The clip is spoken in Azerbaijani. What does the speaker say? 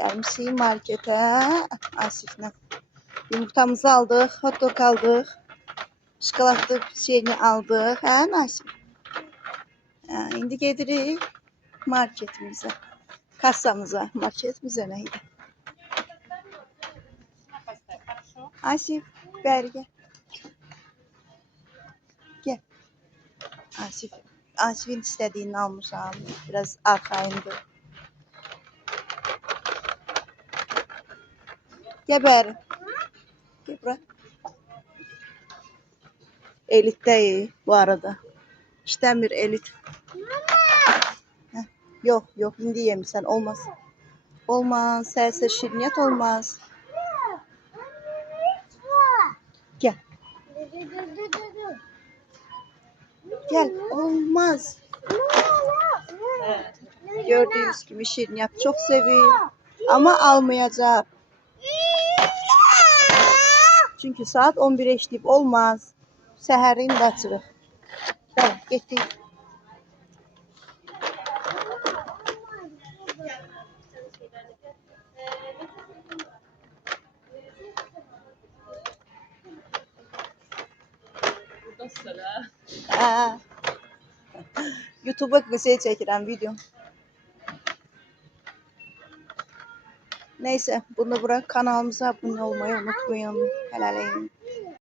Gəlmişik marketə Asiflə. Yumurtamızı aldıq, hot dog aldıq. Şokoladlı şeyini aldıq. Hə Asif? İndi gedirik marketimizə. Kassamıza. Marketimizə nə idi? Asif, bəri gəl. Gəl. Asifin istədiyini almışam. Biraz arxayındır. Gəl bəri. Gəl bura. Elitdəyik bu arada. İşləmir elit. Hə, yox, indi yemirsən. Olmaz. Olmaz. Səhər şirniyyat olmaz. Gəl. Gəl, olmaz. Gördüyünüz kimi şirniyyat çox sevir. Amma almayacaq. Çünki saat 11'e işləyib olmaz. Səhərin qaçırıq. Tamam, getdik. YouTube'a qısa çəkirəm video. Neyse, bunu bırak, kanalımıza abone olmayı unutmayın. Hələlik.